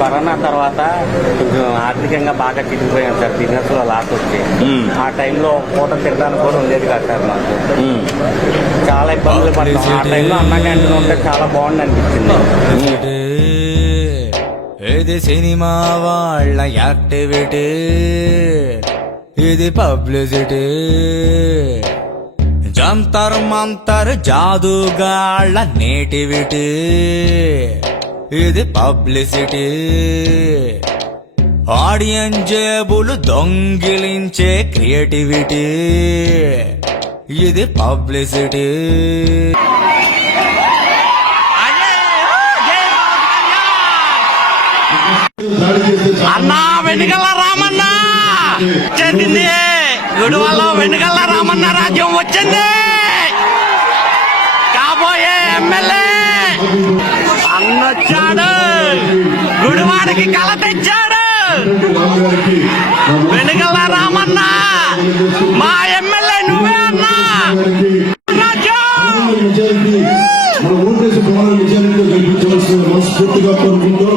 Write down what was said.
Corona తర్వాత కొంచెం ఆర్థికంగా బాగా చితికిపోయాం సార్. బిజినెస్లో లాస్ వచ్చి. ఆ టైంలో పూట తినడానికి కూడా ఉండేది కాదు సార్ మాకు. చాలా ఇబ్బందులు పడ్డాం. ఆ టైంలో అన్న క్యాంటీన్ ఉంటే చాలా బాగుంది అనిపించింది. ఇది సినిమా వాళ్ళ యాక్టివిటీ. ఇది పబ్లిసిటీ. జంతర్ మంతర్ జాదుగాళ్ళ నేటివిటీ. ఇది పబ్లిసిటీ? ఆడియన్ జేబులు దొంగిలించే క్రియేటివిటీ. ఇది పబ్లిసిటీ. అన్నా వెనుకల రామన్న! చెందింది గుడివాళ్ళ వెనుకల రామన్న రాజ్యం వచ్చింది. కాబోయే ఎమ్మెల్యే! అన్నొచ్చాడు గుడివాడికి కళ తెచ్చాడు. వెనుకల రామన్న. మా ఎమ్మెల్యే నువ్వే అన్నా. రాజ్యం మన ఓటేసి పోవాలి మెజారిటీలో గెలిపించవలసిన మనస్ఫూర్తిగా కోరుకుంటూ